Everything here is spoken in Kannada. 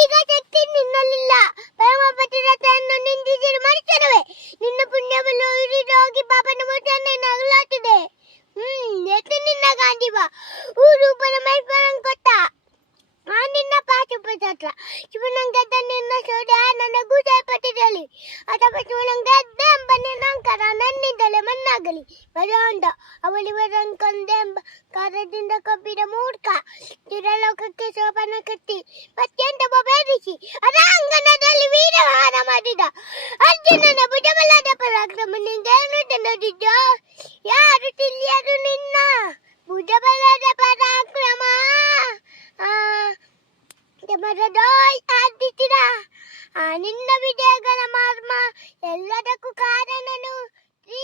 ಈಗ ಶಕ್ತಿ ನಿನ್ನಲ್ಲಿಲ್ಲ. ಪರಮ ಪತಿರಥವನ್ನು ನಿಂದಿಸಿರು ಮನುಷ್ಯನವೇ. ನಿನ್ನ ಪುಣ್ಯವನ್ನು ಇರಿ ಹೋಗಿ ಬಾಬನ ಮುಟ್ಟನ್ನು ನಗಲಾಟಿದೆ ಹ್ಮ್ ಎತ್ತು ನಿನ್ನ ಗಾಂಧಿವ ಊರು ಪರಮೇಶ್ವರನ್ ಕೊಟ್ಟ. ಆ ನಿನ್ನ ಪಾಶುಪತ್ರ ಶಿವನಂಗದ್ದ ನಿನ್ನ ಸೋದೆ ನನಗೂ ಸೇರ್ಪಟ್ಟಿರಲಿ ಅಥವಾ ಶಿವನಂಗದ್ದ ಎಂಬ ನಿನ್ನಂಕರ ನನ್ನಿಂದಲೇ ಮಣ್ಣಾಗಲಿ. ಬರೋಂಡ ಅವಳಿವರಂಕೊಂದೆ ಎಂಬ ಕಾರದಿಂದ ಕಬ್ಬಿದ ಮೂರ್ಖ. ಚಿರಲೋಕಕ್ಕೆ ಶೋಭನ ಕಟ್ಟಿ. ನೋಡಿದ? ಅಜ್ಜಿ, ನನ್ನ ಬುಡಬಲಾದ ಪರಾಕ್ರಮ ನಿಂಗೇನು ನೋಡಿದ್ದ ಯಾರು ತಿಳಿಯದು ನಿನ್ನ? ಬುಡಬಲಾದ ಪರಾಕ್ರಮ? ಆದಿತ್ತಿರ ಆ, ನಿನ್ನ ವಿಜಯಗಳ ಮಾರ್ಮ ಎಲ್ಲದಕ್ಕೂ ಕಾರಣನು ಶ್ರೀ